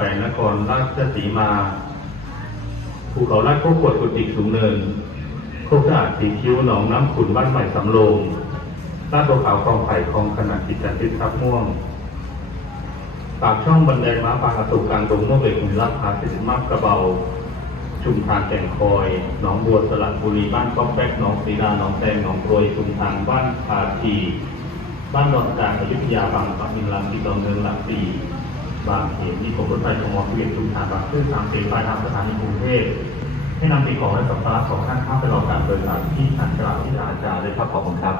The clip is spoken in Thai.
แขวงนครราชสีมาภูเขาลาดโคกวดกุฏิสูงเนินโคกสะอาดสีคิ้วหนองน้ำขุนบ้านใหม่สำโรงลาดบัวขาวคลองไผ่คลองขนาดจิตจันทร์ทับม่วงปากช่องบันไดม้าปางอสุกลางดงโมเบกหุนลาดพาสิริมาบกระเบา ชุมทางแก่งคอย หนองบัวสลัดบุรีบ้านก้องแป๊กหนองศรีดาหนองแตงหนองกรวยชุมทางบ้านพาทีบ้านดอนจานอยุธยาบางปะอินลำที่ดอนเมืองหลักสี่ บางเขนมีผมรถไฟของมอเวียนชุมทางบางซื่อทางเสปลายทางสถานีกรุงเทพให้นำสิ่งของและสัมภาระของท่านข้ามไปรอการโดยสารที่ทางกล่าวที่อาจารย์เลยครับขอบคุณครับ